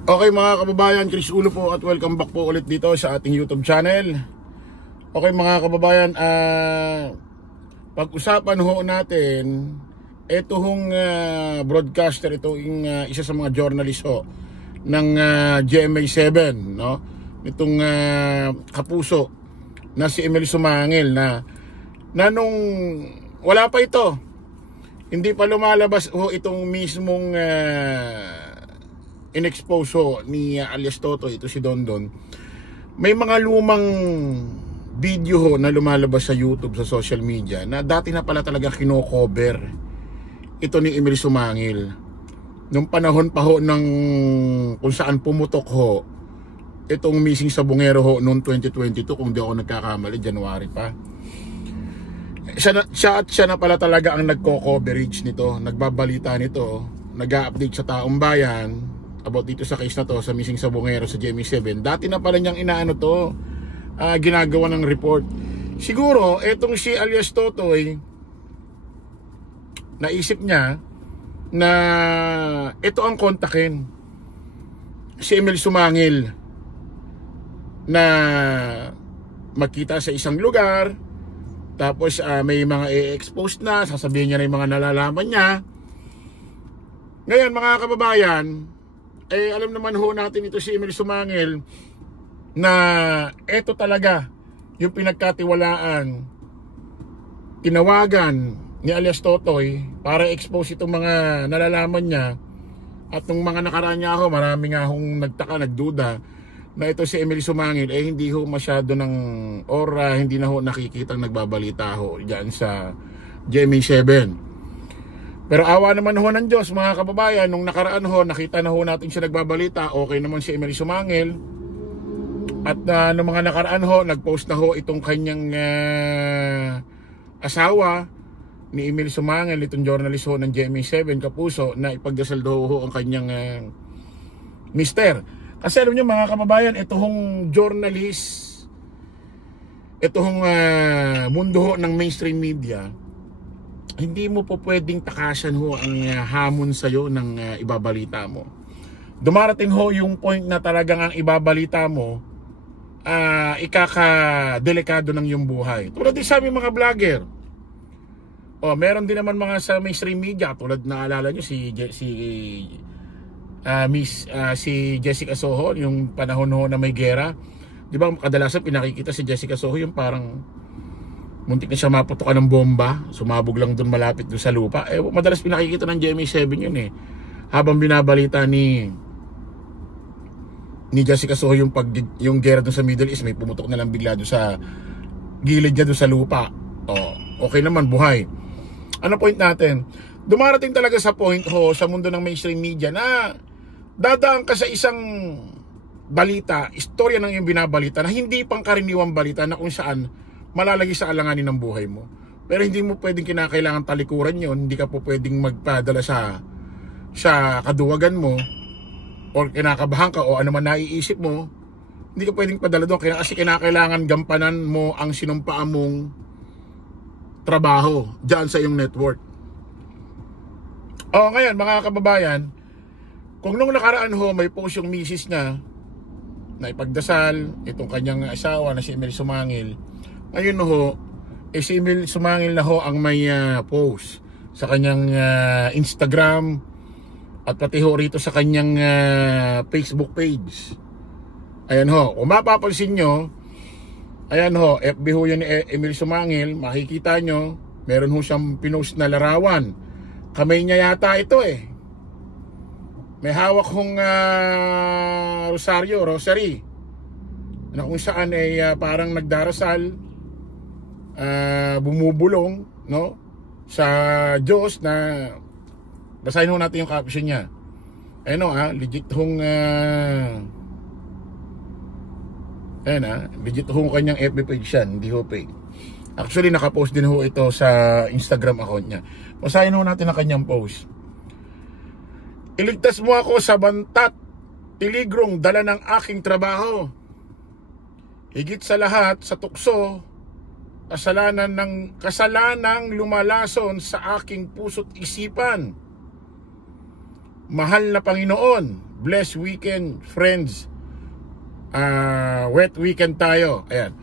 Okay mga kababayan, Chris Ulo po at welcome back po ulit dito sa ating YouTube channel. Okay mga kababayan, pag-usapan ho natin ito hong broadcaster, ito yung isa sa mga journalist ho ng GMA7, no? Itong kapuso na si Emil Sumangil na nung wala pa ito, hindi pa lumalabas ho itong mismong in-expose ho ni alias Toto, ito si Dondon. May mga lumang video ho na lumalabas sa YouTube, sa social media, na dati na pala talaga kino-cover ito ni Emil Sumangil nung panahon pa ho ng kung saan pumutok ho itong missing sa Bungero ho noong 2022, kung di ako nagkakamali, January pa. Siya na pala talaga ang nagko-coverage nito, nagbabalita nito, nag-update sa taong bayan about dito sa case na to, sa missing sa Bungero sa GMA7. Dati na pala niyang inaano to, ginagawa ng report. Siguro etong si alias Totoy, naisip niya na ito ang kontakin, si Emil Sumangil, na magkita sa isang lugar, tapos may mga i-expose na, sasabihin niya na yung mga nalalaman niya. Ngayon mga kababayan, alam naman ho natin ito si Emil Sumangil na ito talaga yung pinagkatiwalaan, tinawagan ni alias Totoy para expose itong mga nalalaman niya. At nung mga nakaraan niya ako, marami nga akong nagtaka, nagduda na ito si Emil Sumangil hindi ho masyado ng hindi na ho nakikitang nagbabalita ho dyan sa GMA7. Pero awa naman ho ng Diyos mga kababayan, nung nakaraan ho, nakita na ho natin siya nagbabalita, okay naman si Emil Sumangil. At nung mga nakaraan ho, nagpost na ho itong kanyang asawa ni Emil Sumangil, itong journalist ho ng GMA7 kapuso, na ipagdasal daw ho ang kanyang mister. Kasi alam nyo mga kababayan, ito hong journalist, ito hong mundo ho ng mainstream media, hindi mo po pwedeng takasan ho ang hamon sa'yo ng ibabalita mo. Dumarating ho yung point na talagang ang ibabalita mo ikaka-delikado ng yung buhay. Tulad din sa aming mga vlogger. Meron din naman mga sa mainstream media, tulad na alala nyo si Jessica Soho, yung panahon ho na may gera. Di ba kadalasan pinakikita si Jessica Soho yung parang muntik na siya maputokan ng bomba, sumabog lang doon malapit doon sa lupa. Madalas pinakikita ng GMA7 yun habang binabalita ni Jessica Soho yung gera doon sa Middle East, may pumutok na lang bigla doon sa gilid niya doon sa lupa. Okay naman, buhay. Ano point natin? Dumarating talaga sa point ho sa mundo ng mainstream media na dadaan ka sa isang balita, istorya ng iyong binabalita na hindi pangkaraniwang balita, na kung saan malalagay sa alanganin ng buhay mo. Pero hindi mo pwedeng kinakailangan talikuran yon, hindi ka po pwedeng magpadala sa kaduwagan mo, o kinakabahan ka, o ano man naiisip mo, hindi ka pwedeng padala doon, kasi kinakailangan gampanan mo ang sinumpaan mong trabaho dyan sa iyong network. Ngayon mga kababayan, kung nung nakaraan ho may post yung misis niya na ipagdasal itong kanyang asawa na si Emil Sumangil, ngayon ho, si Emil Sumangil na ho ang may post sa kanyang Instagram at pati ho rito sa kanyang Facebook page. Ayan ho, kung mapapansin nyo, ayan ho, FB ho yan ni Emil Sumangil, makikita nyo, meron ho siyang pinost na larawan. Kamay niya yata ito May hawak hong rosary, na kung saan parang nagdarasal, bumubulong, no, sa Diyos. Na basahin ho natin yung caption niya. Legit hong legit hong kanyang FB page yan, hindi ho fake. Actually nakapost din ho ito sa Instagram account niya. Basahin ho natin ang kanyang post. Iligtas mo ako sa bantat, tiligrong dala ng aking trabaho. Higit sa lahat, sa tukso, kasalanang lumalason sa aking puso't isipan. Mahal na Panginoon, Blessed weekend, friends. Wet weekend tayo. Ayan.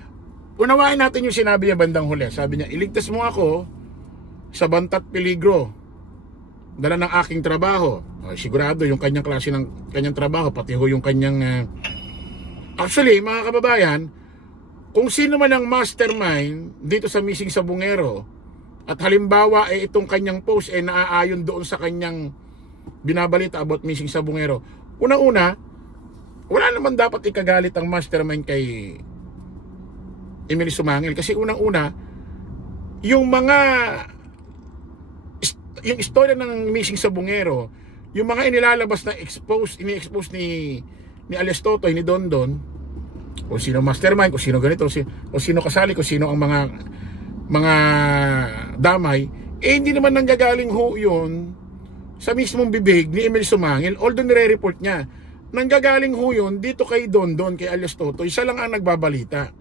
Unawain natin yung sinabi niya bandang huli. Sabi niya, iligtas mo ako sa bantat peligro. Dala ng aking trabaho. Sigurado yung kanyang klase ng kanyang trabaho, pati ho yung kanyang... Actually, mga kababayan, kung sino man ang mastermind dito sa Missing Sabungero, at halimbawa itong kanyang post naaayon doon sa kanyang binabalita about Missing Sabungero, unang-una, wala naman dapat ikagalit ang mastermind kay Emil Sumangil, kasi unang-una, yung istorya ng Missing Sabungero, yung mga inilalabas na ini-expose ni Alias Totoy, ni Dondon, kung sino mastermind, kung sino ganito, kung sino kasali, kung sino ang mga damay, hindi naman nanggagaling ho yun sa mismong bibig ni Emil Sumangil, although nire-report niya. Nanggagaling ho yun dito kay Dondon, kay Alias Totoy, siya lang ang nagbabalita.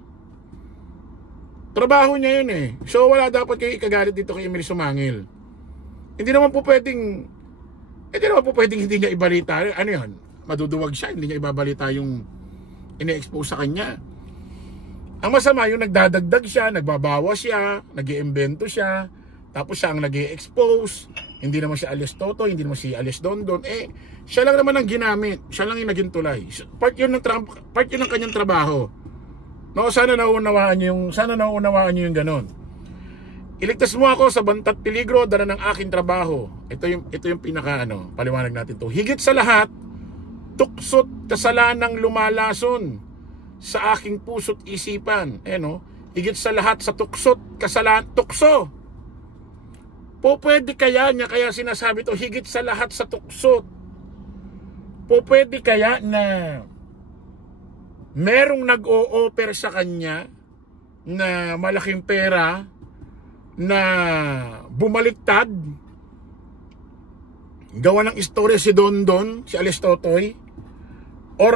Trabaho niya yun eh. So wala dapat kayo ikagalit dito kay Emil Sumangil. Hindi naman po pwedeng hindi niya ibalita. Ano yun? Maduduwag siya, hindi niya ibabalita yung ine-expose sa kanya. Ang masama yung nagdadagdag siya, nagbabawas siya, nag-iimbento siya, tapos siya ang nag-i-expose. Hindi naman si Alias Totoy, hindi naman si Alias Dondon. Siya lang naman ang ginamit, siya lang yung naging tulay. Part yun ng kanyang trabaho. No, sana nauunawaan niyo yung ganun. Iligtas mo ako sa bantat peligro, dala ng aking trabaho. Ito yung pinaka paliwanag natin to. Higit sa lahat, tuksot kasalanang lumalason sa aking puso't isipan. Higit sa lahat sa tuksot tukso. Pwede kaya niya, kaya sinasabi to, higit sa lahat sa tuksot. Pwede kaya na merong nag-o-offer sa kanya na malaking pera na bumaliktad, gawa ng istorya si Dondon, si Alias Totoy, or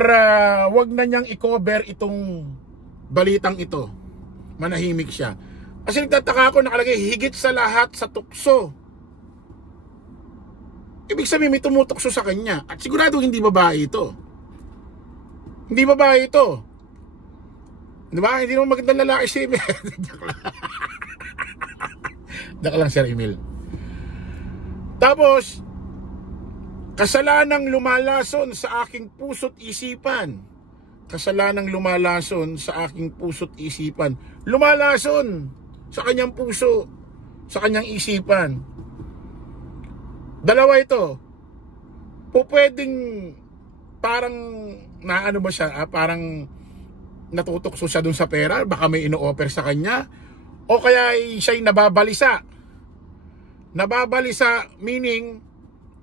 wag na niyang i-cover itong balitang ito, manahimik siya. Kasi nagtataka ako, nakalagay higit sa lahat sa tukso. Ibig sabihin may tumutukso sa kanya, at sigurado hindi babae ito. Hindi babae ito, diba? Hindi naman magandang lalaki si Emil. Daka lang, Sir Emil. Tapos, kasalanang lumalason sa aking puso't isipan. Kasalanang lumalason sa aking puso't isipan. Lumalason sa kanyang puso, sa kanyang isipan. Dalawa ito. Pwedeng parang naano ba siya, parang natutukso siya dun sa pera, baka may ino-offer sa kanya, o kaya siya'y nababalisa. Nababalisa meaning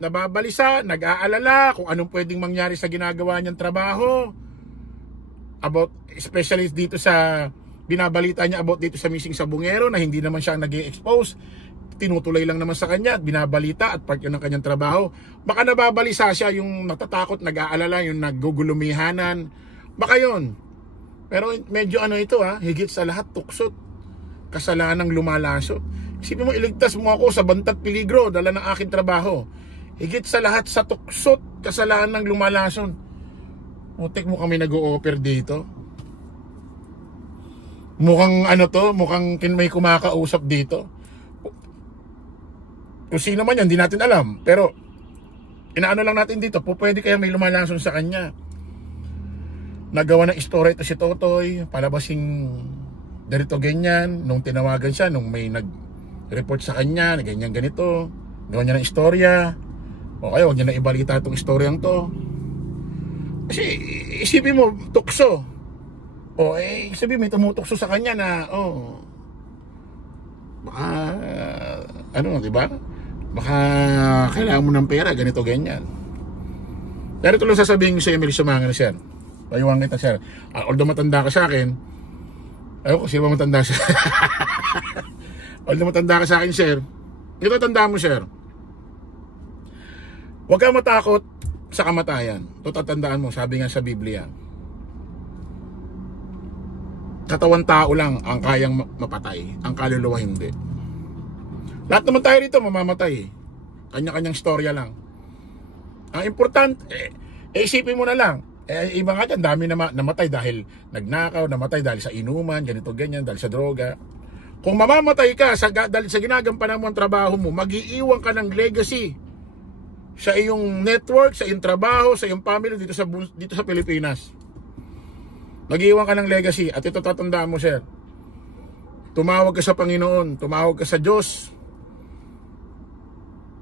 nag-aalala kung anong pwedeng mangyari sa ginagawa niyang trabaho, about especially dito sa binabalita niya about dito sa Missing Sabungero, na hindi naman siya nag-i-expose, tinutuloy lang naman sa kanya at binabalita at part yun ng kanyang trabaho. Baka nababalisa siya, yung natatakot, nag-aalala, yung naggugulumihanan, baka yun. Pero medyo ito higit sa lahat tuksot, kasalanang lumalasot. Isipin mo, iligtas mo ako sa bantat peligro, dala ng aking trabaho. Higit sa lahat sa tuksot, kasalanang lumalason. Mutik mo kami nag-o-offer dito. Mukhang mukhang may kumakausap dito. Kung sino man yan, hindi natin alam. Pero, inaano lang natin dito, pwede kaya may lumalason sa kanya. Nagawa ng istorya ito si Totoy, palabasing ganito ganyan, nung tinawagan siya, nung may nag-report sa kanya, na ganyan ganito, gawa niya ng istorya, o kaya huwag niya na ibalita itong istoryang to. Kasi isipin mo, tukso. O sabihin may tumutukso sa kanya na, baka, diba? Baka kailangan mo ng pera, ganito ganyan. Pero ito lang sasabihin ko sa Emil Sumangil, sir. Payuhan kita, sir. Although matanda ka sa akin, ayoko kasi ba matanda siya. Although matanda ka sa akin, sir, ito tanda mo, sir. Huwag kang matakot sa kamatayan. Ito tatandaan mo, sabi nga sa Biblia, katawan tao lang ang kayang mapatay, ang kaluluwa hindi. Lahat naman tayo rito mamamatay. Kanya-kanyang storya lang. Ang importante, Isipin mo na lang, iba nga dyan, dami namatay dahil nagnakaw, namatay dahil sa inuman, ganito ganyan, dahil sa droga. Kung mamamatay ka dahil sa ginagampanan mo ang trabaho mo, mag-iiwan ka ng legacy sa iyong network, sa iyong trabaho, sa iyong family dito sa Pilipinas. Mag-iiwan ka ng legacy. At ito tatandaan mo, sir. Tumawag ka sa Panginoon, tumawag ka sa Diyos.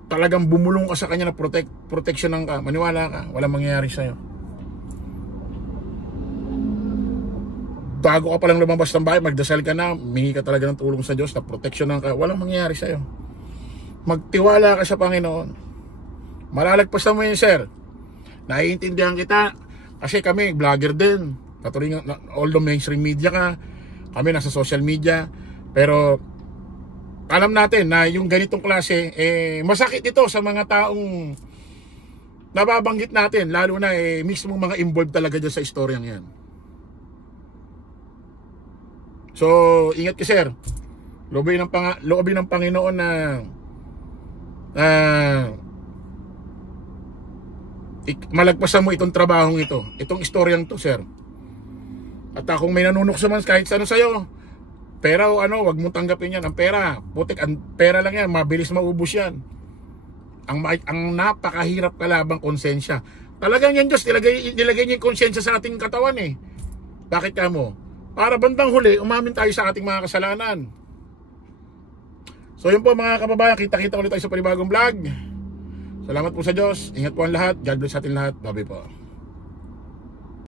Talagang bumulong ka sa Kanya na proteksyonan ka. Maniwala ka, walang mangyayari sa'yo. Bago ka palang lumabas ng bahay, magdasal ka na, mingi ka talaga ng tulong sa Diyos na proteksyonan ka. Walang mangyayari sa'yo. Magtiwala ka sa Panginoon. Malalagpasan mo yun, sir. Naiintindihan kita. Kasi kami, vlogger din. Although mainstream media ka, kami nasa social media. Pero alam natin na yung ganitong klase, masakit ito sa mga taong nababanggit natin, lalo na mismo mga involved talaga dyan sa istoryang yan. So, ingat ka, sir. Loobin ng Panginoon na malagpasan mo itong trabahong ito, itong istoryang to, sir. At kung may nanunukso man kahit sa ano sa'yo, pera o ano, wag mo tanggapin yan. Ang pera, putik, ang pera lang yan, mabilis maubos yan. Ang napakahirap kalabang konsensya. Talagang yan, Diyos, nilagay niya yung konsensya sa ating katawan eh. Bakit ka mo? Para bandang huli, umamin tayo sa ating mga kasalanan. So yun po mga kababayan, kita-kita ulit tayo sa panibagong vlog. Salamat po sa Diyos. Ingat po ang lahat. God bless sa ating lahat. Bye-bye po.